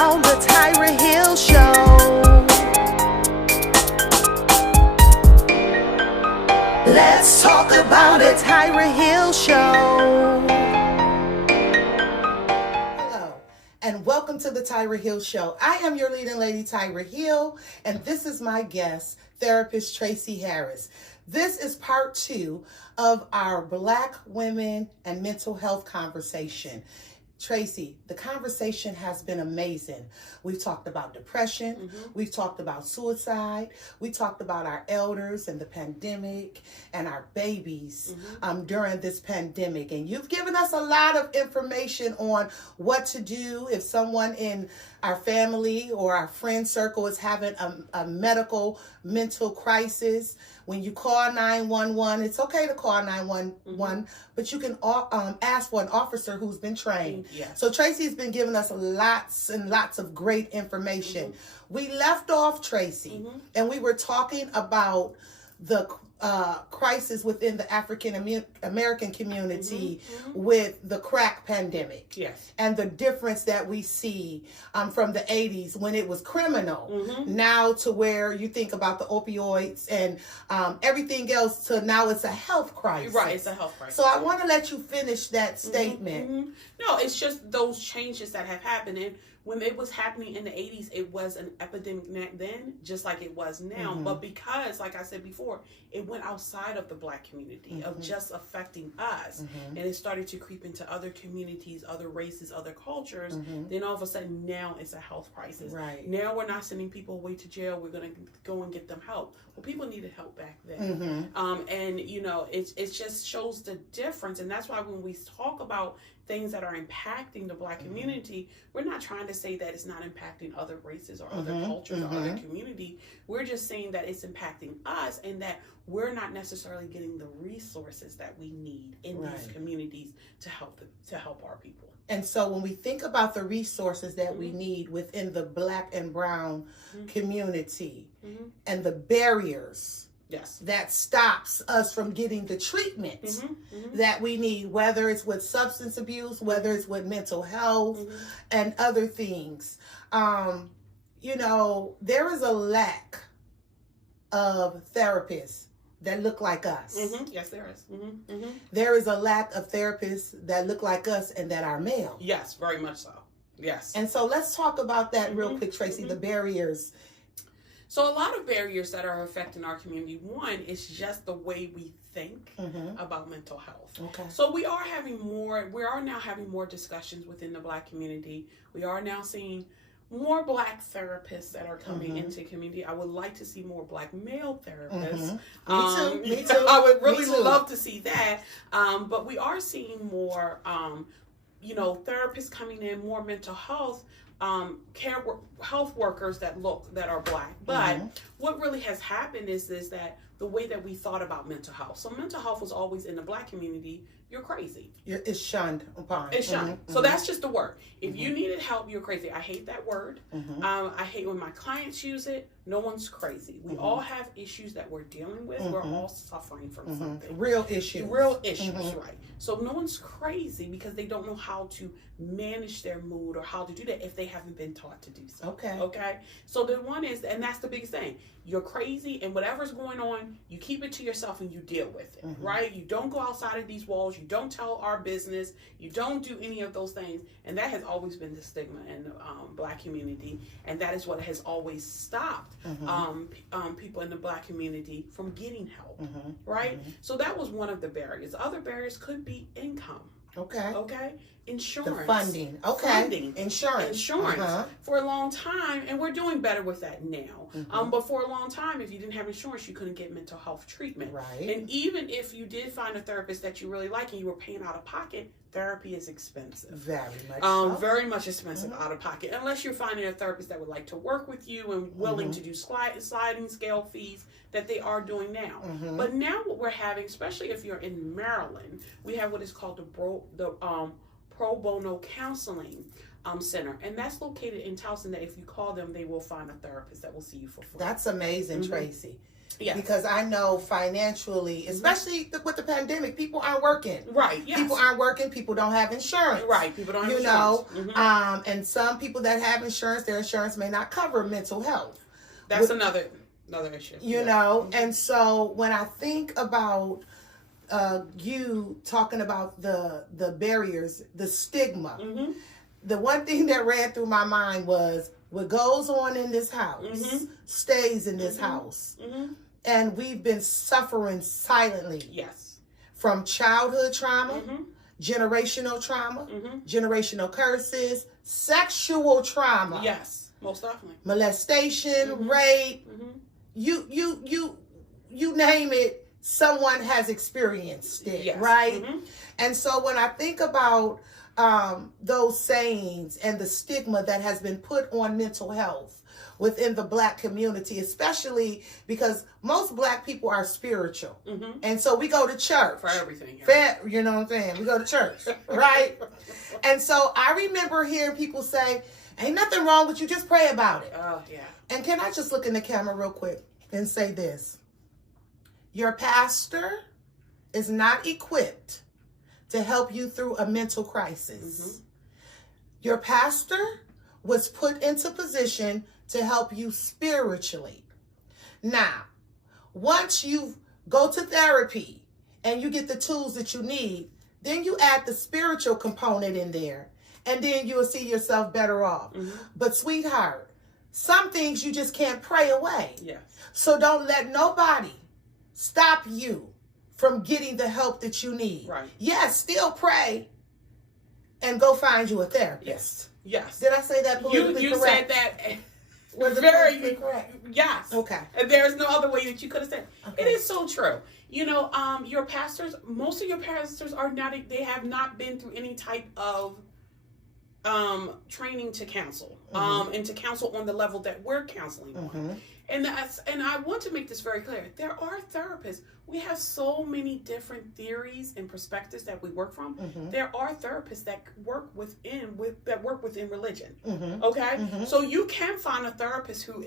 on the Tyra Hill Show. Let's talk about it, Tyra Hill Show. Hello, and welcome to the Tyra Hill Show. I am your leading lady, Tyra Hill, and this is my guest, therapist Tracy Harris. This is part 2 of our Black women and mental health conversation. Tracy, the conversation has been amazing. We've talked about depression. We've talked about suicide. We talked about our elders and the pandemic and our babies during this pandemic. And you've given us a lot of information on what to do if someone in our family or our friend circle is having a medical mental crisis. When you call 911, it's okay to call 911, but you can ask for an officer who's been trained. Yes. So Tracy's been giving us lots and lots of great information. We left off, Tracy, and we were talking about the crisis within the African American community with the crack pandemic. Yes. And the difference that we see from the 80s when it was criminal now to where you think about the opioids and everything else to now it's a health crisis. Right, it's a health crisis. So I want to let you finish that statement. No, it's just those changes that have happened. And when it was happening in the 80s, it was an epidemic then, just like it was now. But because, like I said before, it went outside of the Black community of just affecting us. And it started to creep into other communities, other races, other cultures. Then all of a sudden, now it's a health crisis. Right. Now we're not sending people away to jail. We're going to go and get them help. Well, people needed help back then. And, you know, it just shows the difference. And that's why when we talk about things that are impacting the Black community, we're not trying to say that it's not impacting other races or other cultures or other community. We're just saying that it's impacting us and that we're not necessarily getting the resources that we need in these communities to help our people. And so when we think about the resources that we need within the Black and brown community and the barriers that stops us from getting the treatment that we need, whether it's with substance abuse, whether it's with mental health and other things. You know, there is a lack of therapists that look like us. Yes, there is. There is a lack of therapists that look like us and that are male. Yes, very much so. Yes. And so let's talk about that real quick, Tracy, the barriers. So a lot of barriers that are affecting our community. One is just the way we think about mental health. Okay. So we are now having more discussions within the Black community. We are now seeing more Black therapists that are coming into the community. I would like to see more Black male therapists. Me too. I would really love to see that. But we are seeing more, therapists coming in, more mental health health workers that are Black. But what really has happened is that the way that we thought about mental health. So mental health was always in the Black community. You're crazy. It's shunned upon. It's shunned. So that's just the word. If you needed help, you're crazy. I hate that word. I hate when my clients use it. No one's crazy. We all have issues that we're dealing with. We're all suffering from something. Real issues. Right. So no one's crazy because they don't know how to manage their mood or how to do that if they haven't been taught to do so. Okay. So the one is, and that's the biggest thing. You're crazy, and whatever's going on, you keep it to yourself and you deal with it, right? You don't go outside of these walls. You don't tell our business. You don't do any of those things. And that has always been the stigma in the Black community. And that is what has always stopped people in the Black community from getting help, right? So that was one of the barriers. Other barriers could be income. Okay. Insurance. The funding. Insurance. For a long time, and we're doing better with that now. But for a long time, if you didn't have insurance, you couldn't get mental health treatment. Right. And even if you did find a therapist that you really like and you were paying out of pocket, therapy is expensive. Very much so. Very much expensive out of pocket. Unless you're finding a therapist that would like to work with you and willing to do sliding scale fees that they are doing now. But now what we're having, especially if you're in Maryland, we have what is called the pro bono counseling center, and that's located in Towson. That if you call them, they will find a therapist that will see you for free. That's amazing, Mm-hmm. Tracy. Yes. Because I know financially, especially with the pandemic, people aren't working. Right. Yes. People aren't working. People don't have insurance. Right. People don't have insurance. Mm-hmm. And some people that have insurance, their insurance may not cover mental health. That's another issue. You know, and so when I think about you talking about the barriers, the stigma, mm-hmm. the one thing that ran through my mind was what goes on in this house mm-hmm. stays in this mm-hmm. house. Mm-hmm. And we've been suffering silently. Yes. From childhood trauma, mm-hmm. generational trauma, mm-hmm. generational curses, sexual trauma. Yes, most definitely. Molestation, mm-hmm. rape, mm-hmm. you name it, someone has experienced it, yes. right? Mm-hmm. And so when I think about those sayings and the stigma that has been put on mental health within the Black community, especially because most Black people are spiritual. Mm-hmm. And so we go to church. For everything. You know what I'm saying? We go to church, right? And so I remember hearing people say, ain't nothing wrong with you, just pray about it. Oh, yeah. And can I just look in the camera real quick and say this? Your pastor is not equipped to help you through a mental crisis. Mm-hmm. Your pastor was put into position to help you spiritually. Now, once you go to therapy and you get the tools that you need, then you add the spiritual component in there, and then you'll see yourself better off. Mm-hmm. But sweetheart, some things you just can't pray away. Yes. So don't let nobody stop you from getting the help that you need. Right. Yes, still pray and go find you a therapist. Yes. Yes. Did I say that politically you correct? said that Was it very politically correct? Yes. Okay. And there's no other way that you could have said. Okay. It is so true. You know, your pastors, most of your pastors they have not been through any type of training to counsel, Mm-hmm. and to counsel on the level that we're counseling Mm-hmm. on. And I want to make this very clear. There are therapists. We have so many different theories and perspectives that we work from. Mm-hmm. There are therapists that work within religion. Mm-hmm. Okay, Mm-hmm. so you can find a therapist who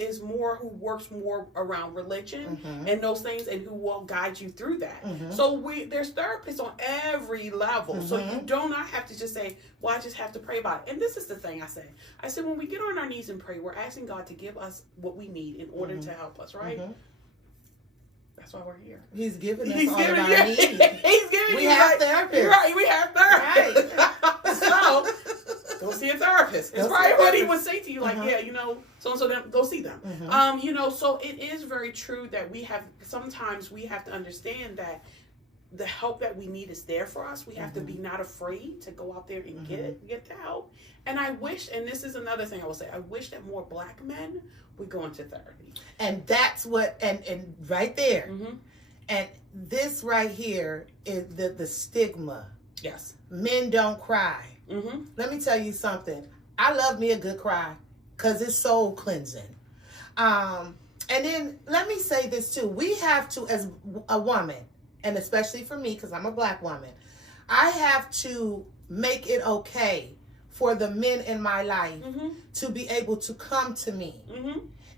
works more around religion Mm-hmm. and those things, and who will guide you through that. Mm-hmm. So there's therapists on every level. Mm-hmm. So you do not have to just say, "Well, I just have to pray about it." And this is the thing I say. I said, when we get on our knees and pray, we're asking God to give us what we need in order Mm-hmm. to help us, right? Mm-hmm. That's why we're here. He's giving us He's all giving of you. our needs. He's giving We you. have right, therapists. right? We have therapists. So go see a therapist. It's Go see probably a what he therapist. would say to you, like, Uh-huh. yeah, you know, so and so. Them, go see them. Mm-hmm. You know, so it is very true that sometimes we have to understand that the help that we need is there for us. We have to be not afraid to go out there and get the help. And I wish, and this is another thing I will say, I wish that more Black men would go into therapy. And that's what, and right there, Mm-hmm. and this right here is the stigma. Yes. Men don't cry. Mm-hmm. Let me tell you something. I love me a good cry because it's soul cleansing. And then let me say this too. We have to, as a woman, and especially for me, because I'm a Black woman, I have to make it okay for the men in my life to be able to come to me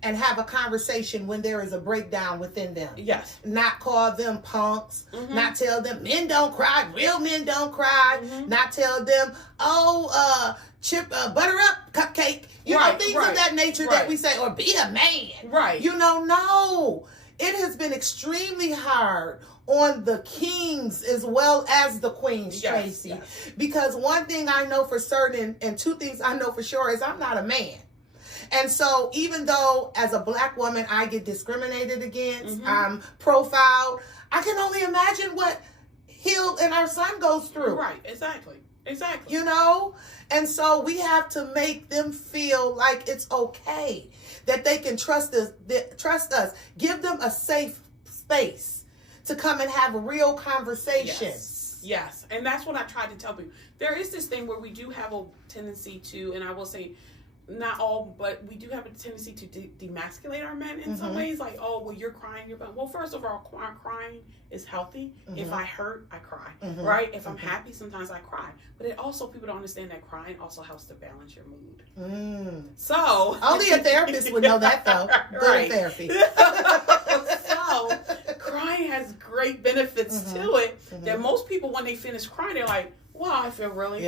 and have a conversation when there is a breakdown within them. Yes. Not call them punks, not tell them men don't cry, real men don't cry, not tell them, butter up cupcake, you know, things of that nature that we say, or be a man. Right. You know, no. It has been extremely hard on the kings as well as the queens, Tracy. Yes. Because one thing I know for certain, and two things I know for sure, is I'm not a man. And so even though as a Black woman I get discriminated against, I'm profiled, I can only imagine what Hill and our son goes through. Right, exactly. You know? And so we have to make them feel like it's okay, that they can trust us, give them a safe space to come and have real conversations. Yes. And that's what I try to tell people. There is this thing where we do have a tendency to, and I will say, not all, but we do have a tendency to demasculate our men in some ways. Like, oh, well, you're crying. Well, first of all, crying is healthy. If I hurt, I cry, right? If I'm happy, sometimes I cry. But it also, people don't understand that crying also helps to balance your mood. So only a therapist would know that, though. Good therapy. So crying has great benefits to it that most people, when they finish crying, they're like, wow, I feel really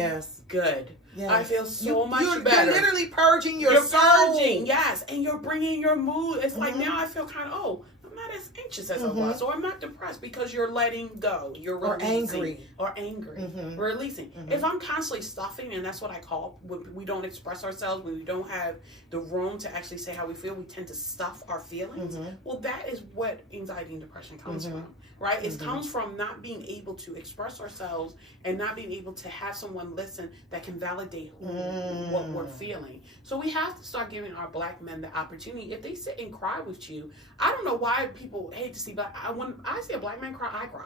good. Yes. I feel so much better. You're literally purging your soul. Purging, yes. And you're bringing your mood. It's like, now I feel kind of, I'm not as anxious as I was, or I'm not depressed, because you're letting go. You're releasing. Or angry. Releasing. If I'm constantly stuffing, and that's what I call when we don't express ourselves, when we don't have the room to actually say how we feel, we tend to stuff our feelings. Well, that is what anxiety and depression comes from, right? It comes from not being able to express ourselves and not being able to have someone listen that can validate what we're feeling. So we have to start giving our Black men the opportunity. If they sit and cry with you, I don't know why people hate to see, but when I see a Black man cry, I cry.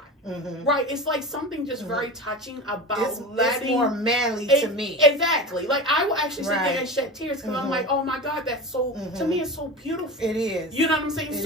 Right? It's like something just very touching about it's more manly to me. Exactly. Like, I will actually sit there and shed tears because I'm like, oh my God, that's so, to me, it's so beautiful. It is. You know what I'm saying?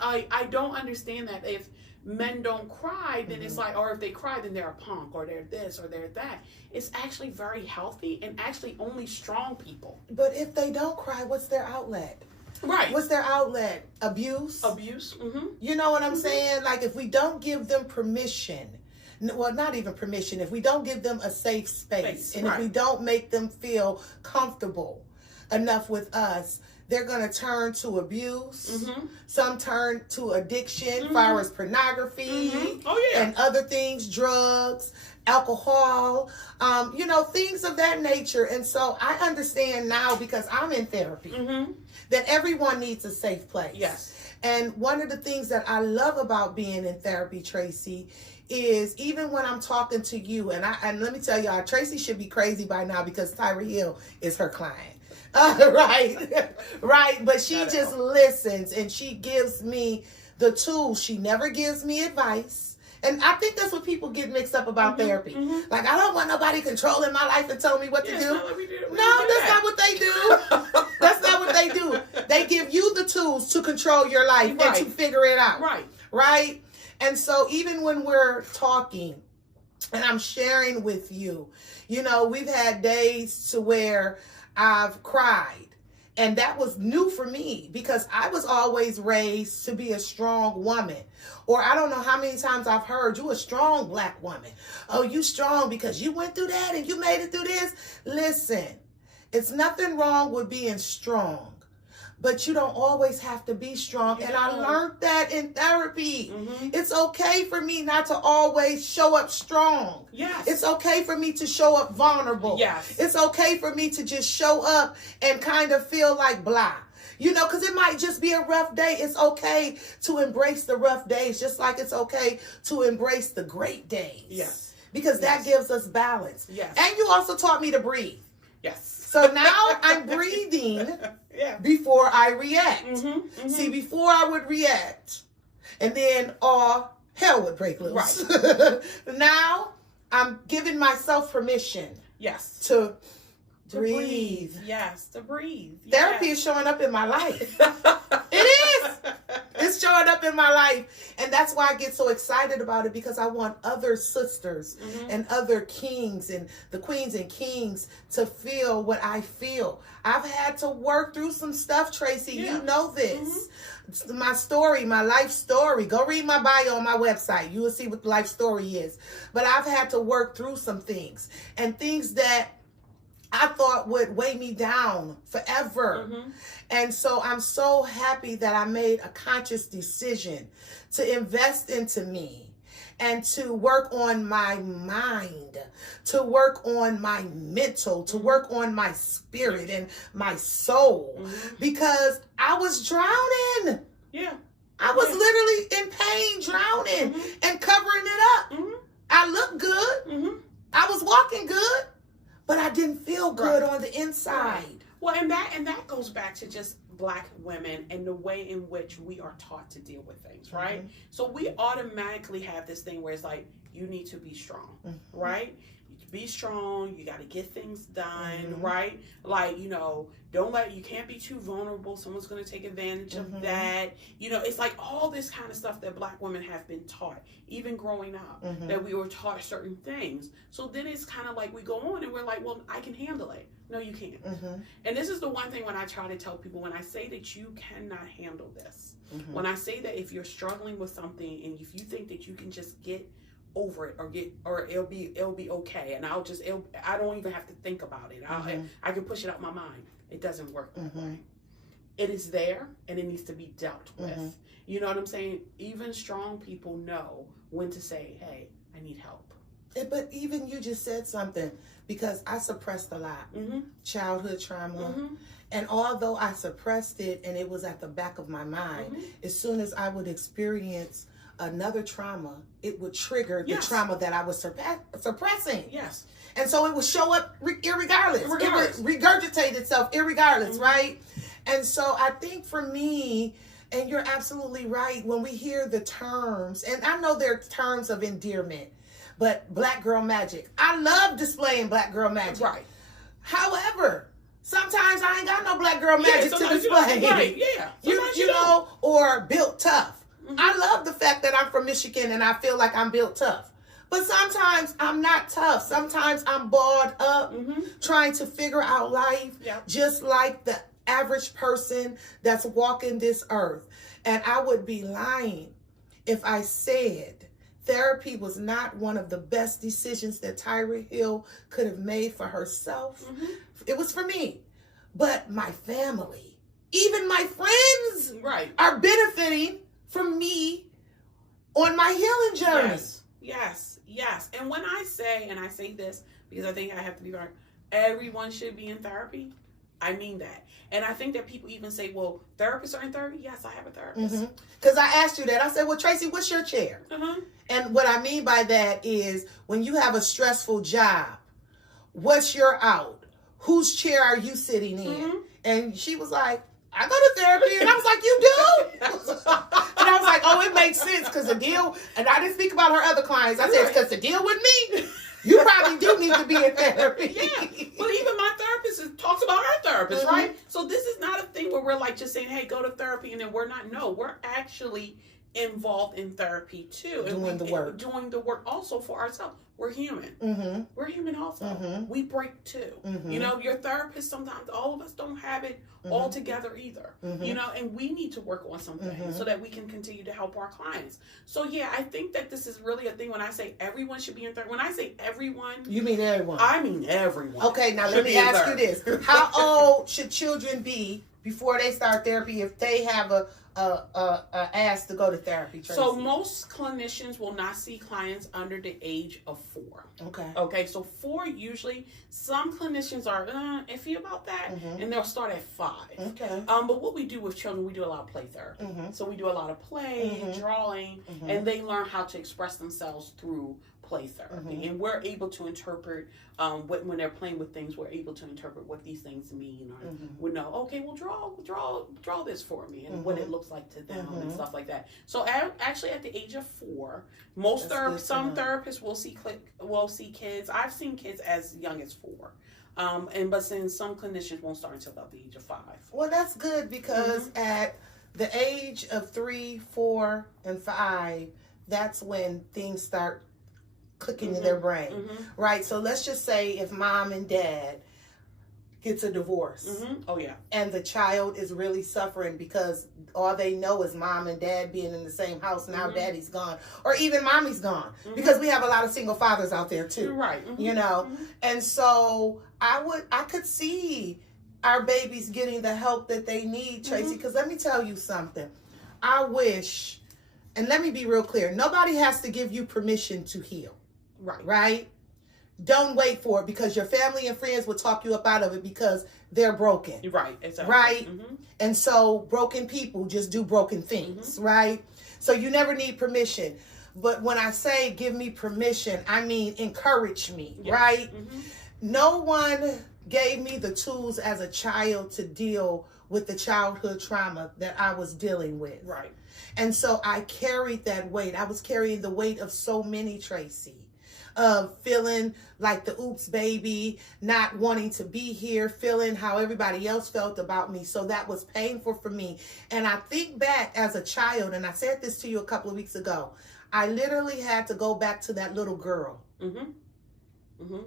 I don't understand that if men don't cry, then it's like, or if they cry, then they're a punk, or they're this, or they're that. It's actually very healthy, and actually only strong people. But if they don't cry, what's their outlet? Right. What's their outlet? Abuse? Abuse. You know what I'm saying? Like, if we don't give them permission, well, not even permission, if we don't give them a safe space, and if we don't make them feel comfortable enough with us, they're going to turn to abuse. Some turn to addiction, as far as pornography, and other things, drugs, alcohol, things of that nature. And so I understand now, because I'm in therapy, that everyone needs a safe place. Yes. And one of the things that I love about being in therapy, Tracy, is even when I'm talking to you, and let me tell y'all, Tracy should be crazy by now because Tyra Hill is her client. Right. But she just listens, and she gives me the tools. She never gives me advice. And I think that's what people get mixed up about therapy. Like, I don't want nobody controlling my life and telling me what to do. No, that's not what they do. That's not what they do. They give you the tools to control your life and to figure it out. Right. And so even when we're talking and I'm sharing with you, we've had days to where I've cried. And that was new for me because I was always raised to be a strong woman. Or I don't know how many times I've heard, you a strong Black woman. Oh, you strong because you went through that and you made it through this. Listen, it's nothing wrong with being strong. But you don't always have to be strong. And I learned that in therapy. It's okay for me not to always show up strong. Yes. It's okay for me to show up vulnerable. Yes. It's okay for me to just show up and kind of feel like blah. Because it might just be a rough day. It's okay to embrace the rough days, just like it's okay to embrace the great days. Yes. Because that gives us balance. Yes. And you also taught me to breathe. Yes. So now I'm breathing before I react. See, before I would react, and then all hell would break loose. Now I'm giving myself permission. Yes. To breathe. Yes, to breathe. Therapy is showing up in my life. It is. It's showing up in my life. And that's why I get so excited about it, because I want other sisters and other kings and the queens and kings to feel what I feel. I've had to work through some stuff, Tracy. You know this. It's my story, my life story. Go read my bio on my website. You will see what life story is. But I've had to work through some things, and things that I thought would weigh me down forever. And so I'm so happy that I made a conscious decision to invest into me and to work on my mind, to work on my mental, to work on my spirit and my soul, because I was drowning. I was literally in pain, drowning and covering it up. I looked good. I was walking good. But I didn't feel good on the inside. Well, and that goes back to just Black women and the way in which we are taught to deal with things, right? So we automatically have this thing where it's like, you need to be strong, right? be strong. You got to get things done, right? Like, you can't be too vulnerable. Someone's going to take advantage of that. It's like all this kind of stuff that Black women have been taught, even growing up, that we were taught certain things. So then it's kind of like we go on and we're like, well, I can handle it. No, you can't. And this is the one thing when I try to tell people, when I say that you cannot handle this, when I say that if you're struggling with something and if you think that you can just get over it or it'll be okay, and I don't even have to think about it. I can push it out my mind. It doesn't work that way. It is there and it needs to be dealt with. You know what I'm saying? Even strong people know when to say, hey, I need help. But even you just said something, because I suppressed a lot. Childhood trauma. And although I suppressed it and it was at the back of my mind, as soon as I would experience another trauma, it would trigger the trauma that I was suppressing. Yes. And so it would show up irregardless. It would regurgitate itself irregardless, right? And so I think for me, and you're absolutely right, when we hear the terms, and I know they're terms of endearment, but Black girl magic. I love displaying Black girl magic. Right. However, sometimes I ain't got no Black girl magic to display. Right, yeah. You know, or built tough. I love the fact that I'm from Michigan and I feel like I'm built tough. But sometimes I'm not tough. Sometimes I'm balled up trying to figure out life just like the average person that's walking this earth. And I would be lying if I said therapy was not one of the best decisions that Tyra Hill could have made for herself. It was for me. But my family, even my friends are benefiting from me on my healing journey. Yes. And when I say this because I think I have to be right, everyone should be in therapy. I mean that. And I think that people even say, well, therapists are in therapy. Yes, I have a therapist. Because I asked you that. I said, well, Tracy, what's your chair? And what I mean by that is when you have a stressful job, what's your out? Whose chair are you sitting in? And she was like, I go to therapy. And I was like, you do? And I was like, oh, it makes sense because the deal, and I didn't speak about her other clients. I said, because the deal with me, you probably do need to be in therapy. But even my therapist talks about her therapist, right? So this is not a thing where we're like just saying, hey, go to therapy, and then we're not. No, we're actually involved in therapy too. Doing the work also for ourselves. We're human. We're human also. We break too. Your therapist, sometimes all of us don't have it all together either. And we need to work on something so that we can continue to help our clients. So yeah, I think that this is really a thing when I say everyone should be in therapy. When I say everyone, you mean everyone? I mean everyone. Okay, now let me ask you this. How old should children be before they start therapy if they have a ask to go to therapy, Tracy? So most clinicians will not see clients under the age of 4. Okay, so 4 usually. Some clinicians are iffy about that, and they'll start at 5. But what we do with children, we do a lot of play therapy. So we do a lot of play, drawing, and they learn how to express themselves through play therapy. And we're able to interpret when they're playing with things, we're able to interpret what these things mean, or we know, okay, well, draw this for me, and what it looks like to them, and stuff like that. So actually at the age of 4, some therapists will see kids. I've seen kids as young as 4. But then some clinicians won't start until about the age of 5. Well, that's good because at the age of 3, 4, and 5, that's when things start clicking in their brain, right? So let's just say if mom and dad gets a divorce, and the child is really suffering because all they know is mom and dad being in the same house. Now daddy's gone, or even mommy's gone, because we have a lot of single fathers out there too, right? And so I could see our babies getting the help that they need, Tracy, because let me tell you something. I wish, and let me be real clear, nobody has to give you permission to heal. Right? Don't wait for it, because your family and friends will talk you up out of it because they're broken. Right, exactly. Right? And so broken people just do broken things, right? So you never need permission. But when I say give me permission, I mean encourage me, right? No one gave me the tools as a child to deal with the childhood trauma that I was dealing with. Right. And so I carried that weight. I was carrying the weight of so many, Tracy. of feeling like the oops baby, not wanting to be here, feeling how everybody else felt about me. So that was painful for me. And I think back as a child, and I said this to you a couple of weeks ago, I literally had to go back to that little girl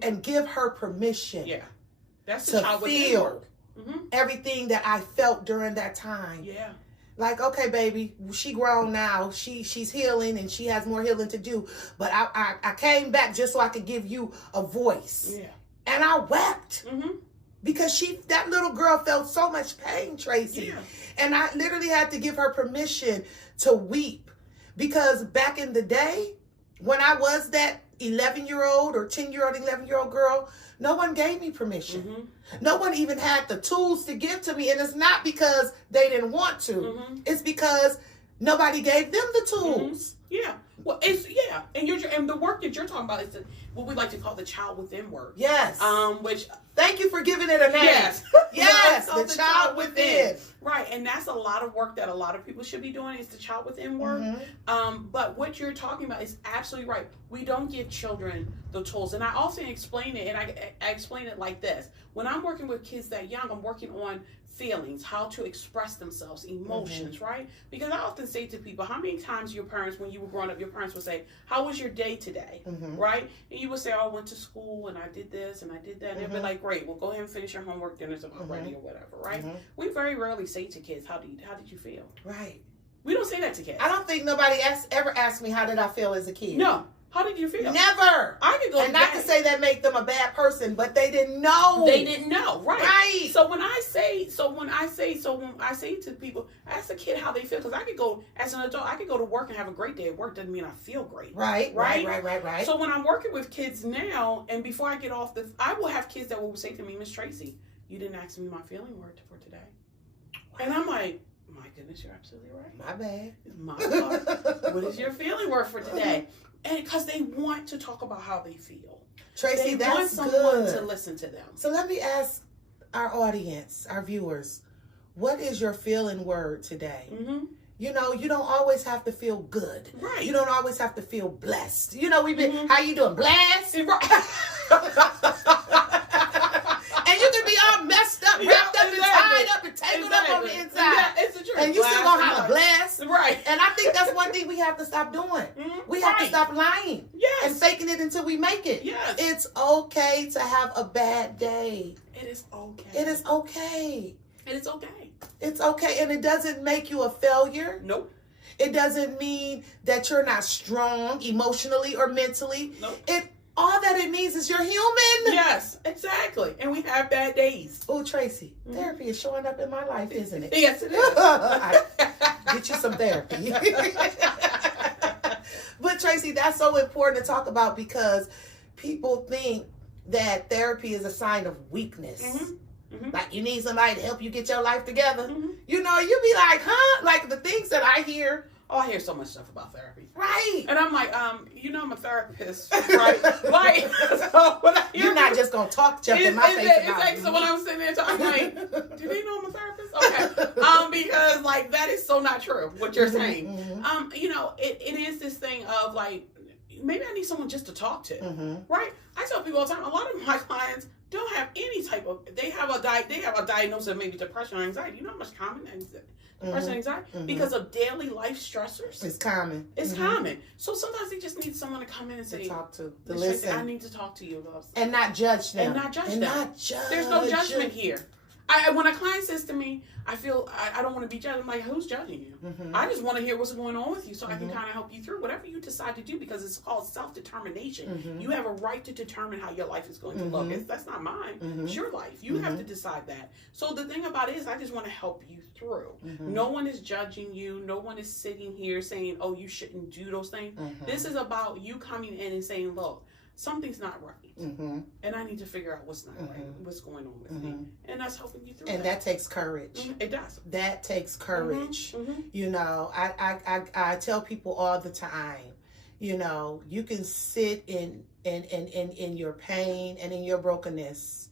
and give her permission That's to feel everything that I felt during that time. Yeah. Like, okay, baby, she grown now. She's healing and she has more healing to do. But I came back just so I could give you a voice. Yeah. And I wept. Because that little girl felt so much pain, Tracy. Yeah. And I literally had to give her permission to weep. Because back in the day, when I was that 11-year-old or 10-year-old, 11-year-old girl, no one gave me permission. No one even had the tools to give to me. And it's not because they didn't want to. It's because nobody gave them the tools. Yeah. Well, and the work that you're talking about is what we like to call the child within work. Yes. Which thank you for giving it a name. Yes. Yes. The child within. Right, and that's a lot of work that a lot of people should be doing is the child within work. But what you're talking about is absolutely right. We don't give children the tools, and I often explain it, and I explain it like this: when I'm working with kids that young, I'm working on feelings, how to express themselves, emotions, right? Because I often say to people, how many times your parents, when you were growing up, your parents would say, how was your day today, right? And you would say, oh, I went to school and I did this and I did that. And they'd be like, great, well, go ahead and finish your homework, dinner's about ready or whatever, right? We very rarely say to kids, how did you feel? Right. We don't say that to kids. I don't think nobody ever asked me how did I feel as a kid. No. How did you feel? Never. I could go. And not to say that make them a bad person, but they didn't know. They didn't know, right? Right. So when I say to people, ask a kid how they feel, because I could go as an adult. I could go to work and have a great day at work. Doesn't mean I feel great. Right. So when I'm working with kids now, and before I get off I will have kids that will say to me, Miss Tracy, you didn't ask me my feeling word for today, and I'm like, my goodness, you're absolutely right. My bad. My God. What is your feeling word for today? And because they want to talk about how they feel. Tracy, they want someone to listen to them. So let me ask our audience, our viewers, what is your feeling word today? You know, you don't always have to feel good. Right. You don't always have to feel blessed. You know, we've been, how you doing? Blessed? Right. And you can be all messed up, wrapped up and tied up and tangled up on the inside. Yeah, it's the truth. And you still gonna have to bless. Right. And I think that's one thing we have to stop doing. We have to stop lying. Yes. And faking it until we make it. Yes. It's okay to have a bad day. It is okay. It is okay. It is okay. It's okay. And it doesn't make you a failure. Nope. It doesn't mean that you're not strong emotionally or mentally. Nope. All that it means is you're human. Yes, exactly. And we have bad days. Oh, Tracy, therapy is showing up in my life, isn't it? Yes, it is. Get you some therapy. But Tracy, that's so important to talk about because people think that therapy is a sign of weakness. Like you need somebody to help you get your life together. You know, you be like, huh? Like the things that I hear. Oh, I hear so much stuff about therapy. Right. And I'm like, I'm a therapist, right? Like, so when I hear you're not just going to talk junk in my face about like, so when I'm sitting there talking, I'm like, do they know I'm a therapist? Okay. Because, like, that is so not true, what you're saying. You know, it is this thing of, like, maybe I need someone just to talk to, right? I tell people all the time, a lot of my clients don't have any type of, they have a diagnosis of maybe depression or anxiety. You know how much common depression and anxiety? Because of daily life stressors. It's common. It's common. So sometimes they just need someone to come in and say, talk to, listen. I need to talk to you about and not judge them. And not judge them. There's no judgment here. When a client says to me, I feel I don't want to be judged, I'm like, who's judging you? I just want to hear what's going on with you so I can kind of help you through whatever you decide to do, because it's called self-determination. You have a right to determine how your life is going to look. That's not mine. It's your life. You have to decide that. So the thing about it is I just want to help you through. No one is judging you. No one is sitting here saying, oh, you shouldn't do those things. This is about you coming in and saying, look, something's not right. And I need to figure out what's not right, what's going on with me. And that's helping you through and that takes courage. It does. That takes courage. You know, I tell people all the time, you know, you can sit in your pain and in your brokenness,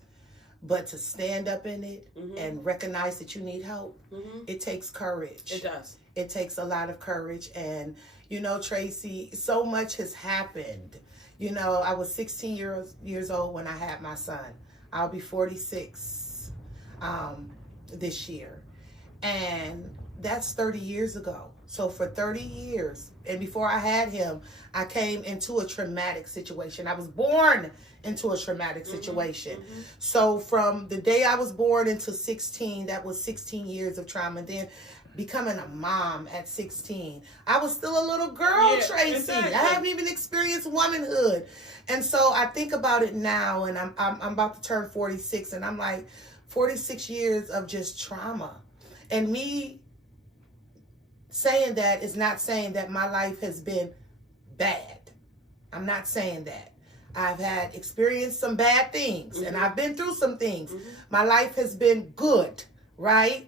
but to stand up in it and recognize that you need help, it takes courage. It does. It takes a lot of courage. And, you know, Tracy, so much has happened. You know, I was 16 years old when I had my son. I'll be 46 this year. And that's 30 years ago. So for 30 years, and before I had him, I came into a traumatic situation. I was born into a traumatic situation. Mm-hmm. So from the day I was born until 16, that was 16 years of trauma. And then becoming a mom at 16, I was still a little girl, Tracy. Exactly. I haven't even experienced womanhood. And so I think about it now, and I'm about to turn 46, and I'm like, 46 years of just trauma. And me saying that is not saying that my life has been bad. I'm not saying that. I've had experienced some bad things, and I've been through some things. My life has been good, right?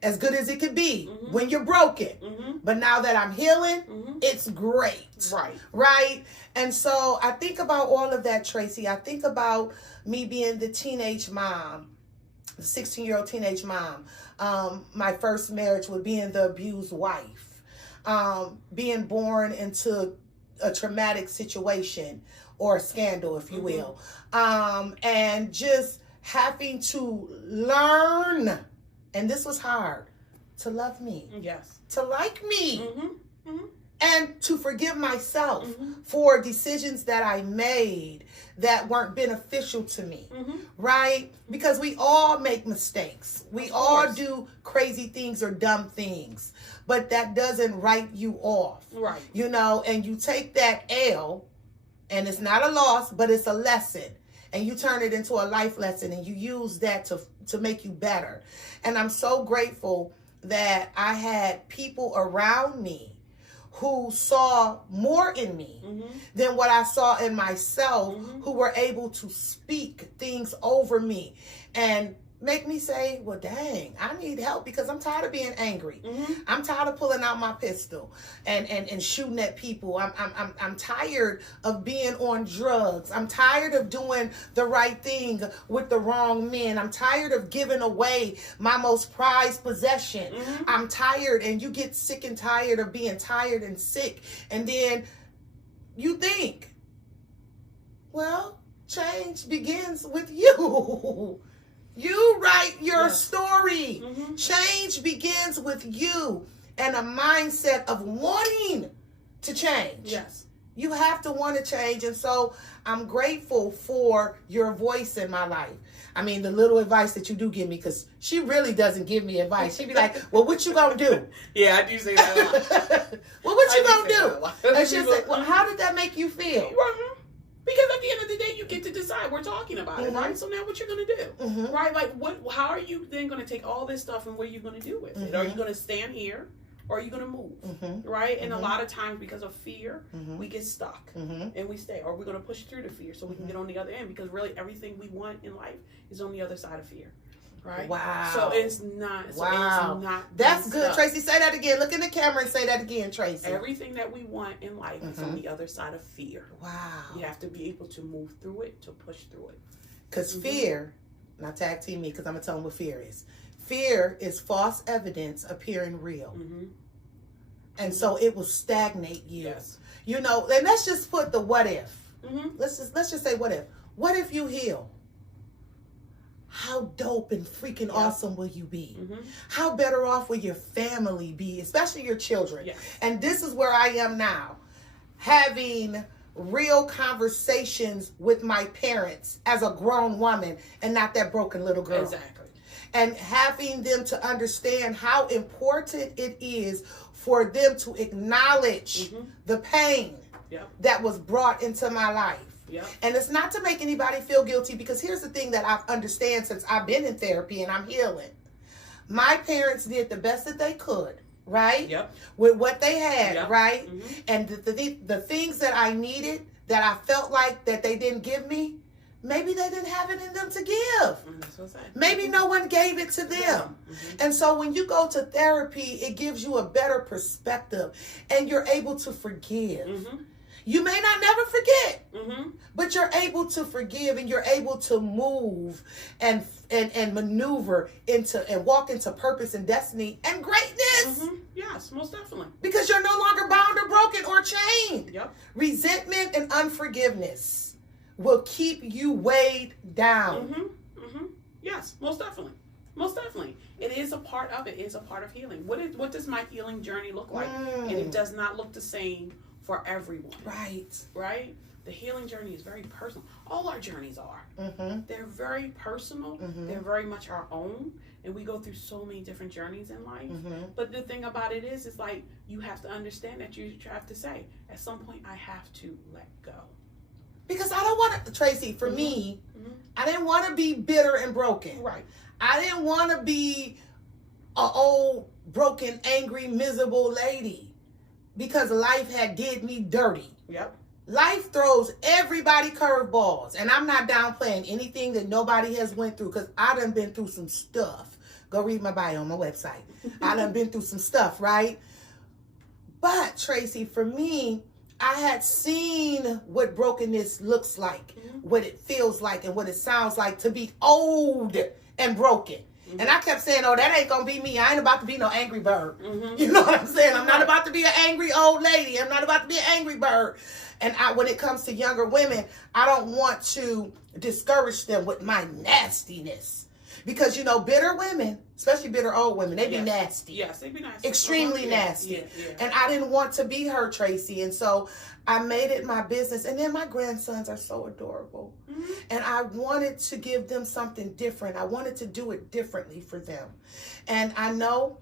As good as it could be when you're broken. But now that I'm healing, it's great. Right? And so I think about all of that, Tracy. I think about me being the teenage mom, the 16-year-old teenage mom. My first marriage with being the abused wife. Being born into a traumatic situation or a scandal, if you will. And just having to learn, and this was hard, to love me. Yes. To like me. And to forgive myself for decisions that I made that weren't beneficial to me, right? Because we all make mistakes. We all do crazy things or dumb things, but that doesn't write you off, right? You know, and you take that L, and it's not a loss, but it's a lesson, and you turn it into a life lesson, and you use that to make you better. And I'm so grateful that I had people around me who saw more in me than what I saw in myself, who were able to speak things over me and make me say, well, dang, I need help because I'm tired of being angry. I'm tired of pulling out my pistol and shooting at people. I'm tired of being on drugs. I'm tired of doing the right thing with the wrong men. I'm tired of giving away my most prized possession. I'm tired, and you get sick and tired of being tired and sick. And then you think, well, change begins with you. You write your story. Change begins with you and a mindset of wanting to change. Yes. You have to want to change. And so I'm grateful for your voice in my life. I mean, the little advice that you do give me, because she really doesn't give me advice. She'd be like, well, what you gonna do? Yeah, I do say that a lot. Well, what you gonna do? And she'll say, well, how did that make you feel? Because at the end of the day, you get to decide. We're talking about it, right? So now what you're going to do, right? Like, how are you then going to take all this stuff and what are you going to do with it? Are you going to stand here or are you going to move, right? And a lot of times because of fear, we get stuck and we stay. Or we're going to push through the fear so we can get on the other end, because really everything we want in life is on the other side of fear. Right? Wow. So it's not. Wow. It's not. That's good, stuff. Tracy. Say that again. Look in the camera and say that again, Tracy. Everything that we want in life is on the other side of fear. Wow. You have to be able to move through it, to push through it. Because fear, now tag team me because I'm going to tell them what fear is. Fear is false evidence appearing real. And so it will stagnate you. Yes. You know, and let's just put the what if. Let's just say what if. What if you heal? How dope and freaking awesome will you be? How better off will your family be, especially your children? And this is where I am now, having real conversations with my parents as a grown woman and not that broken little girl. Exactly. And having them to understand how important it is for them to acknowledge the pain that was brought into my life. Yep. And it's not to make anybody feel guilty, because here's the thing that I've understand since I've been in therapy and I'm healing. My parents did the best that they could, right? Yep. With what they had, right? And the things that I needed, that I felt like that they didn't give me, maybe they didn't have it in them to give. That's what I'm saying. Maybe no one gave it to them. And so when you go to therapy, it gives you a better perspective and you're able to forgive. You may not never forget, mm-hmm. but you're able to forgive, and you're able to move and maneuver into and walk into purpose and destiny and greatness. Mm-hmm. Yes, most definitely. Because you're no longer bound or broken or chained. Yep. Resentment and unforgiveness will keep you weighed down. Mm-hmm. Mm-hmm. Yes, most definitely. Most definitely. It is a part of it. It is a part of healing. What does my healing journey look like? And it does not look the same for everyone. Right. Right? The healing journey is very personal. All our journeys are. Mm-hmm. They're very personal. Mm-hmm. They're very much our own. And we go through so many different journeys in life. Mm-hmm. But the thing about it is like you have to understand that you have to say, at some point, I have to let go. Because I don't want to, Tracy, for mm-hmm. me, mm-hmm. I didn't want to be bitter and broken. Right. I didn't want to be an old, broken, angry, miserable lady because life had did me dirty. Yep. Life throws everybody curveballs, and I'm not downplaying anything that nobody has went through because I done been through some stuff. Go read my bio on my website. I done been through some stuff, right? But, Tracy, for me, I had seen what brokenness looks like, mm-hmm. what it feels like, and what it sounds like to be old and broken. Mm-hmm. And I kept saying, oh, that ain't going to be me. I ain't about to be no angry bird. Mm-hmm. You know what I'm saying? I'm not about to be an angry old lady. I'm not about to be an angry bird. And when it comes to younger women, I don't want to discourage them with my nastiness. Because, you know, bitter women, especially bitter old women, they be nasty. Yes, they be nasty. Extremely nasty. Yeah. And I didn't want to be her, Tracy. And so I made it my business. And then my grandsons are so adorable. Mm-hmm. And I wanted to give them something different. I wanted to do it differently for them. And I know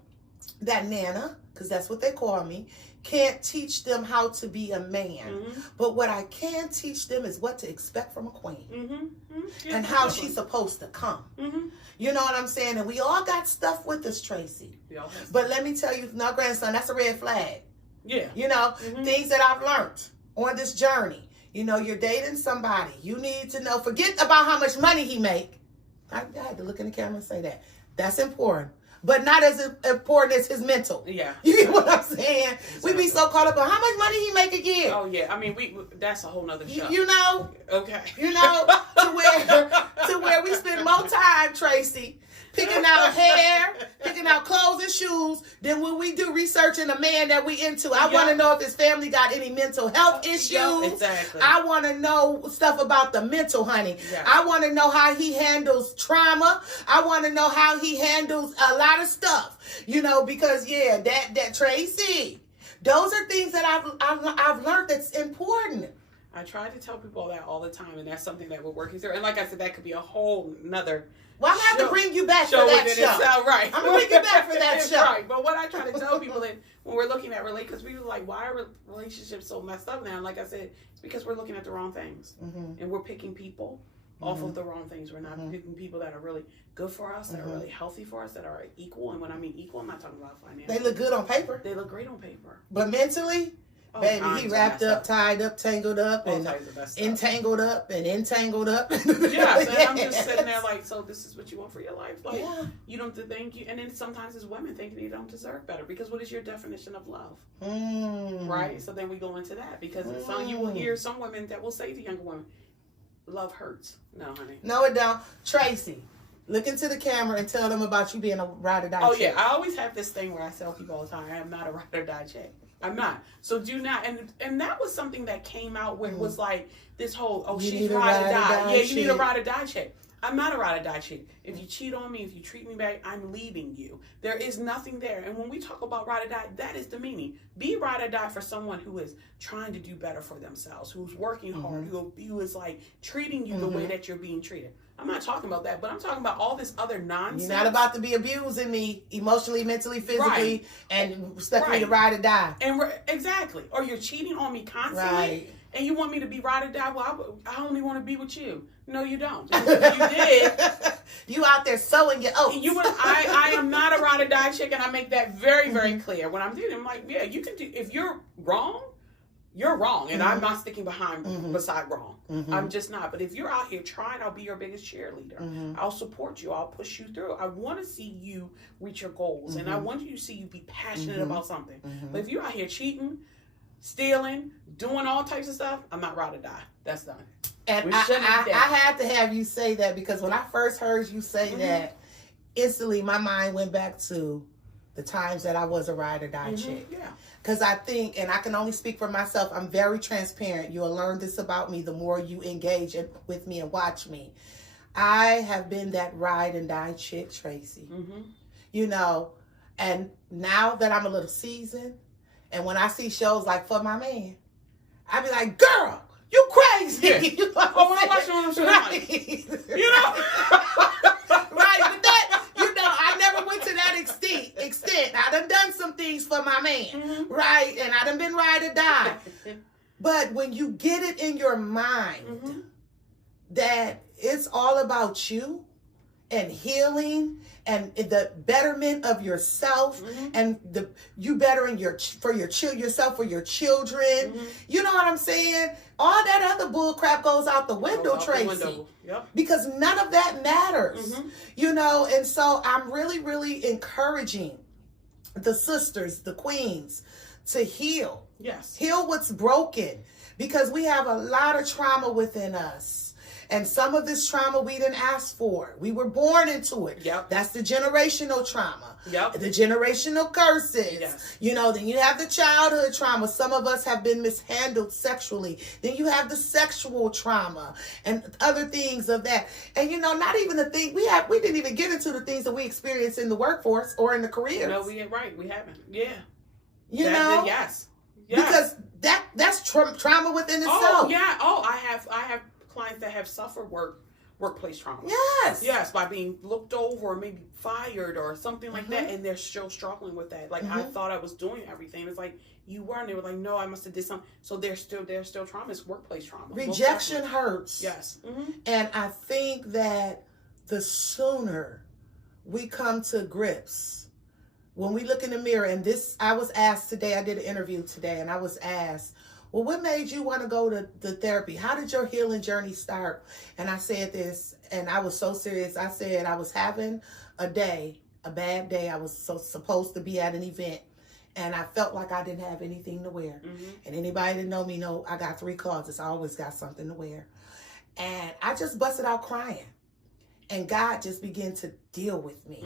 that Nana, because that's what they call me, can't teach them how to be a man. Mm-hmm. But what I can teach them is what to expect from a queen. Mm-hmm. Mm-hmm. Yeah, and how she's supposed to come. Mm-hmm. You know what I'm saying? And we all got stuff with us, Tracy. But let me tell you, now, grandson, that's a red flag. Yeah. You know, mm-hmm. things that I've learned on this journey. You know, you're dating somebody. You need to know, forget about how much money he make. I had to look in the camera and say that. That's important. But not as important as his mental. Yeah. You get what I'm saying? Exactly. We be so caught up on how much money he make a year. Oh, yeah. I mean, that's a whole nother show. You know? Okay. You know, to where we spend more time, Tracy, picking out hair, picking out clothes and shoes, than when we do research in a man that we into. I want to know if his family got any mental health issues. Yeah, exactly. I want to know stuff about the mental, honey. Yeah. I want to know how he handles trauma. I want to know how he handles a lot of stuff. You know, because that Tracy, those are things that I've learned that's important. I try to tell people that all the time, and that's something that we're working through. And like I said, that could be a whole nother. Well, I'm going to have to bring you back for that show. Right. I'm going to bring you back for that show. Right. But what I try to tell people is when we're looking at because we were like, why are relationships so messed up now? And like I said, it's because we're looking at the wrong things. Mm-hmm. And we're picking people off of the wrong things. We're not picking people that are really good for us, that are really healthy for us, that are equal. And when I mean equal, I'm not talking about finance. They look good on paper. They look great on paper. But mentally? Oh, baby, he wrapped up, tied up, tangled up, and entangled up, and entangled up. Yes, and I'm just sitting there like, so this is what you want for your life? Like, you don't think you, and then sometimes as women thinking you don't deserve better, because what is your definition of love? Right? So then we go into that, because you will hear some women that will say to younger women, love hurts. No, honey. No, it don't. Tracy, look into the camera and tell them about you being a ride or die chick. Yeah, I always have this thing where I tell people all the time, I am not a ride or die chick. I'm not. So do not. And that was something that came out when it was like this whole, she's ride or die. Yeah, you need a ride or die chick. I'm not a ride or die chick. If you cheat on me, if you treat me bad, I'm leaving you. There is nothing there. And when we talk about ride or die, that is the meaning. Be ride or die for someone who is trying to do better for themselves, who's working hard, who is like treating you the way that you're being treated. I'm not talking about that, but I'm talking about all this other nonsense. You're not about to be abusing me emotionally, mentally, physically, and stuck me to ride or die. And exactly. Or you're cheating on me constantly, and you want me to be ride or die. Well, I only want to be with you. No, you don't. If you did, you out there sowing your oats. I am not a ride or die chick, and I make that very, very clear when I'm doing it. I'm like, yeah, you can do. If you're wrong, you're wrong, and I'm not sticking beside wrong. I'm just not. But if you're out here trying, I'll be your biggest cheerleader. I'll support you. I'll push you through. I want to see you reach your goals, and I want you to see you be passionate about something. But if you're out here cheating, stealing, doing all types of stuff, I'm not ride or die. That's done. And I had to have you say that, because when I first heard you say that, instantly my mind went back to the times that I was a ride or die chick. Yeah. Because I think, and I can only speak for myself, I'm very transparent. You'll learn this about me the more you engage with me and watch me. I have been that ride and die chick, Tracy. You know, and now that I'm a little seasoned, and when I see shows like For My Man, I be like, girl, you crazy. Yeah. You know when I watch one of them shows, right. You know? Right, but that, you know, I never went to that extent. I done some things for my man, right? And I done been ride or die. But when you get it in your mind that it's all about you and healing and the betterment of yourself and you bettering yourself for your children, you know what I'm saying? All that other bull crap goes out the window, Tracy. Yep. Because none of that matters, you know? And so I'm really, really encouraging the sisters, the queens, to heal. Yes. Heal what's broken, because we have a lot of trauma within us. And some of this trauma we didn't ask for. We were born into it. Yep. That's the generational trauma. Yep. The generational curses. Yes. You know, then you have the childhood trauma. Some of us have been mishandled sexually. Then you have the sexual trauma and other things of that. And you know, not even the thing we didn't even get into the things that we experience in the workforce or in the careers. No, we haven't. Yeah. You know? Yes. Because that's trauma within itself. Oh, yeah. Oh, I have clients that have suffered workplace trauma. Yes, by being looked over or maybe fired or something like that, and they're still struggling with that. Like, I thought I was doing everything. It's like, you weren't. They were like, no, I must have did something. So there's still trauma. It's workplace trauma. Rejection hurts. Yes. And I think that the sooner we come to grips, when we look in the mirror, and this, I was asked today, I did an interview today, and I was asked, well, what made you want to go to the therapy? How did your healing journey start? And I said this, and I was so serious. I said I was having a bad day. I was supposed to be at an event, and I felt like I didn't have anything to wear. And anybody that know me know I got 3 closets. I always got something to wear. And I just busted out crying. And God just began to deal with me.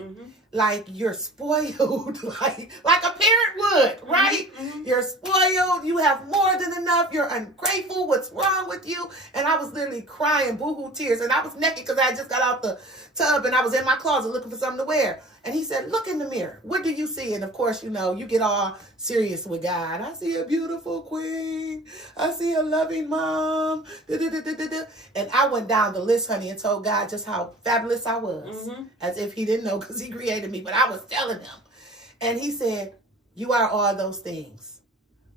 Like, you're spoiled, like a parent would, right? You're spoiled. You have more than enough. You're ungrateful. What's wrong with you? And I was literally crying, boo-hoo tears. And I was naked because I just got out the tub and I was in my closet looking for something to wear. And he said, look in the mirror. What do you see? And of course, you know, you get all serious with God. I see a beautiful queen. I see a loving mom. And I went down the list, honey, and told God just how fabulous I was. As if he didn't know, because he created me. But I was telling him. And he said, you are all those things.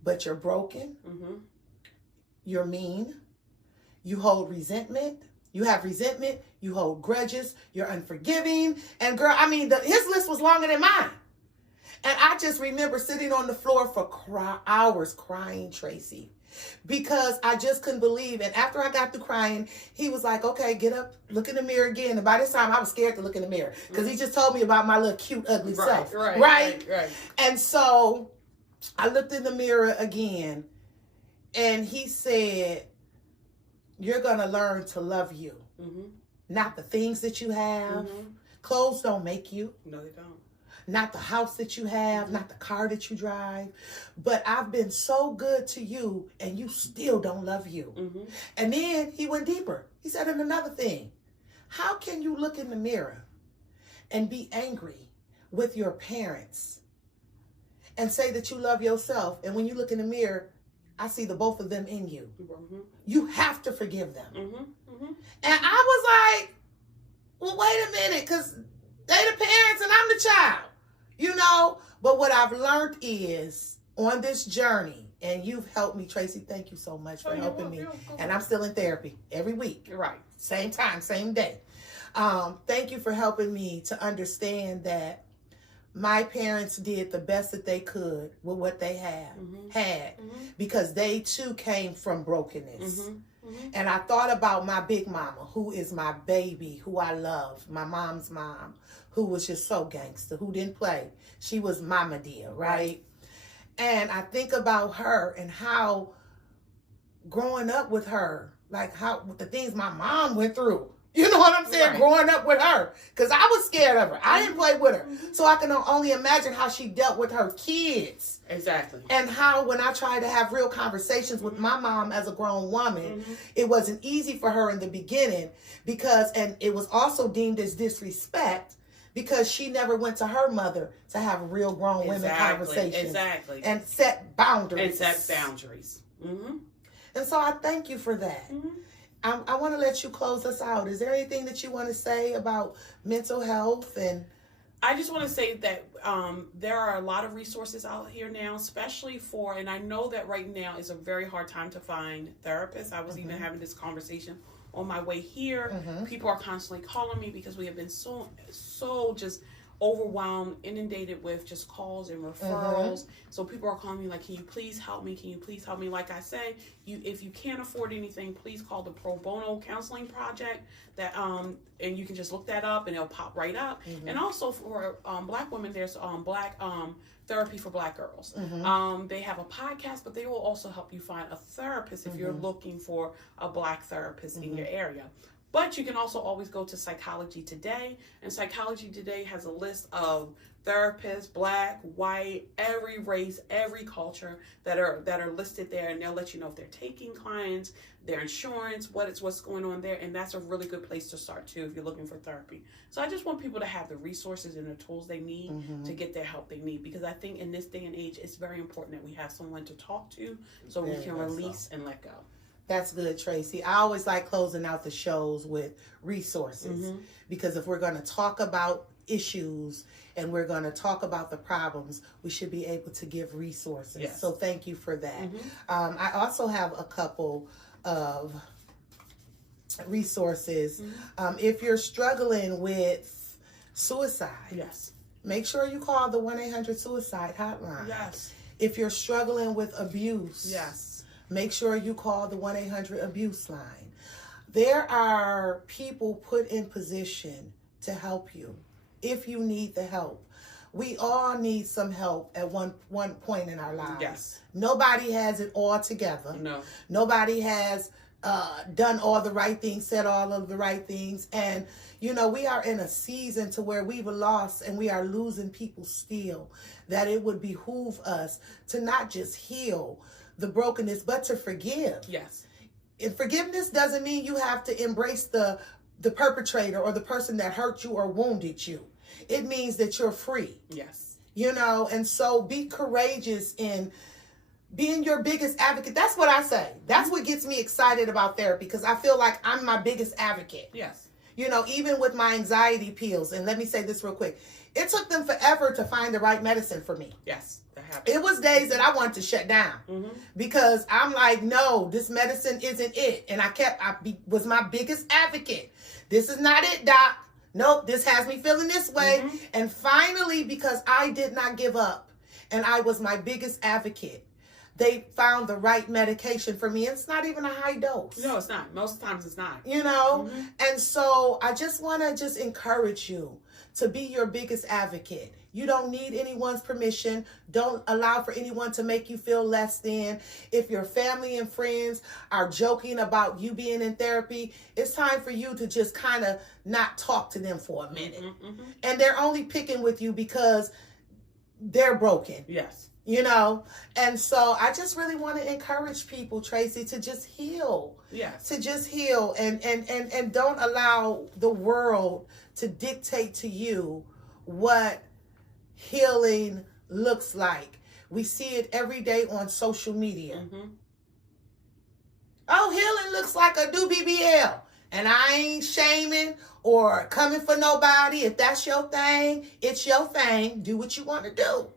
But you're broken. You're mean. You hold resentment. You have resentment, you hold grudges, you're unforgiving. And girl, I mean, his list was longer than mine. And I just remember sitting on the floor for hours crying, Tracy, because I just couldn't believe. And after I got through crying, he was like, okay, get up, look in the mirror again. And by this time, I was scared to look in the mirror because he just told me about my little cute, ugly self. Right. And so I looked in the mirror again, and he said, you're going to learn to love you. Not the things that you have. Clothes don't make you. No, they don't. Not the house that you have, not the car that you drive. But I've been so good to you, and you still don't love you. And then he went deeper. He said, and another thing, how can you look in the mirror and be angry with your parents and say that you love yourself, and when you look in the mirror, I see the both of them in you. You have to forgive them. And I was like, well, wait a minute, because they the parents and I'm the child, you know? But what I've learned is on this journey, and you've helped me, Tracy, thank you so much for helping me. And I'm still in therapy every week. Right. Same time, same day. Thank you for helping me to understand that my parents did the best that they could with what they had, because they too came from brokenness. And I thought about my big mama, who is my baby, who I love, my mom's mom, who was just so gangster, who didn't play. She was Mama Dear, right? And I think about her and how growing up with her, like how the things my mom went through. You know what I'm saying? Right. Growing up with her. Because I was scared of her. I didn't play with her. So I can only imagine how she dealt with her kids. Exactly. And how when I tried to have real conversations with my mom as a grown woman, it wasn't easy for her in the beginning and it was also deemed as disrespect because she never went to her mother to have real grown women conversations. Exactly. And set boundaries. And so I thank you for that. I want to let you close us out. Is there anything that you want to say about mental health? And I just want to say that there are a lot of resources out here now, especially and I know that right now is a very hard time to find therapists. I was even having this conversation on my way here. People are constantly calling me because we have been so just overwhelmed, inundated with just calls and referrals. So people are calling me like, can you please help me? Can you please help me? Like I say, if you can't afford anything, please call the Pro Bono Counseling Project. That and you can just look that up and it'll pop right up. And also for Black women, there's Black Therapy for Black Girls. They have a podcast, but they will also help you find a therapist if you're looking for a Black therapist in your area. But you can also always go to Psychology Today, and Psychology Today has a list of therapists, Black, white, every race, every culture that are listed there, and they'll let you know if they're taking clients, their insurance, what's going on there, and that's a really good place to start too if you're looking for therapy. So I just want people to have the resources and the tools they need to get their help they need, because I think in this day and age, it's very important that we have someone to talk to so we can release and let go. That's good, Tracy. I always like closing out the shows with resources because if we're going to talk about issues and we're going to talk about the problems, we should be able to give resources. Yes. So thank you for that. I also have a couple of resources. If you're struggling with suicide, make sure you call the 1-800-SUICIDE hotline. If you're struggling with abuse, make sure you call the 1-800-ABUSE line. There are people put in position to help you if you need the help. We all need some help at one point in our lives. Nobody has it all together. Nobody has done all the right things, said all of the right things. And, you know, we are in a season to where we've lost and we are losing people still, that it would behoove us to not just heal the brokenness, but to forgive. And forgiveness doesn't mean you have to embrace the perpetrator or the person that hurt you or wounded you. It means that you're free. You know, and so be courageous in being your biggest advocate. That's what I say. That's what gets me excited about therapy, because I feel like I'm my biggest advocate. You know, even with my anxiety pills, and let me say this real quick. It took them forever to find the right medicine for me. It was days that I wanted to shut down because I'm like, no, this medicine isn't it. And I was my biggest advocate. This is not it, doc. Nope, this has me feeling this way. And finally, because I did not give up and I was my biggest advocate, they found the right medication for me. It's not even a high dose. No, it's not. Most times it's not. You know? And so I just want to encourage you to be your biggest advocate. You don't need anyone's permission. Don't allow for anyone to make you feel less than. If your family and friends are joking about you being in therapy, it's time for you to just kind of not talk to them for a minute. And they're only picking with you because they're broken. You know? And so I just really want to encourage people, Tracy, to just heal. To just heal and don't allow the world to dictate to you what healing looks like. We see it every day on social media. Oh, healing looks like a do BBL. And I ain't shaming or coming for nobody. If that's your thing, it's your thing. Do what you want to do.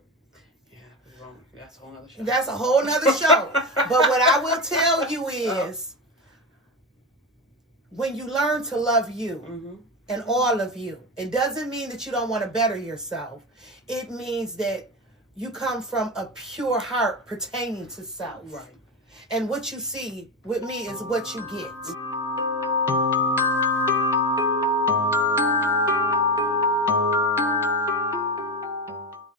That's a whole nother show. That's a whole nother show. But what I will tell you is, when you learn to love you and all of you, it doesn't mean that you don't want to better yourself. It means that you come from a pure heart pertaining to self. And what you see with me is what you get.